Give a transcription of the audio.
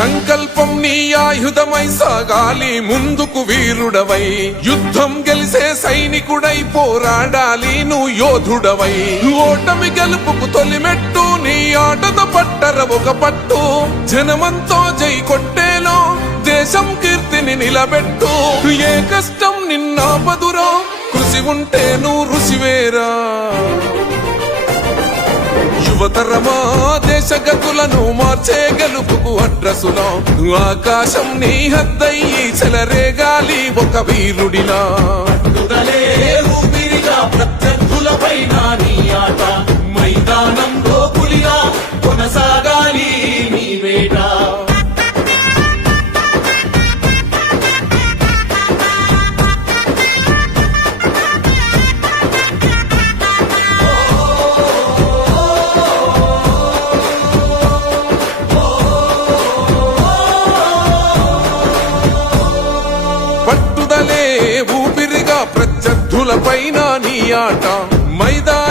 సంకల్పం నీ ఆయుధమై సాగాలి ముందుకు వీరుడవై, యుద్ధం గెలిసే సైనికుడై పోరాడాలి నువ్వు యోధుడవై. ఓటమి గెలుపుకు తొలిమెట్టు నీ ఆటతో పట్టర ఒక పట్టు, జనమంతో జై కొట్టేలో దేశం కీర్తిని నిలబెట్టు. ఏ కష్టం నిన్నాపదురో కృషి ఉంటే నువ్వు రుసివేరా. యువతరమా దేశ గతులను మార్చే గెలుపుకు అడ్రసులో, ఆకాశం నీ హద్దయ్యి చెలరేగాలి ఒక వీరుడిలా. ప్రత్యర్థులపైన నీ ఆట, మైదానంలో పులిలా కొనసాగాలి నీ వేట. పట్టుదలే ఊపిరిగా ప్రత్యర్థులపైన నీ ఆట, మైదానం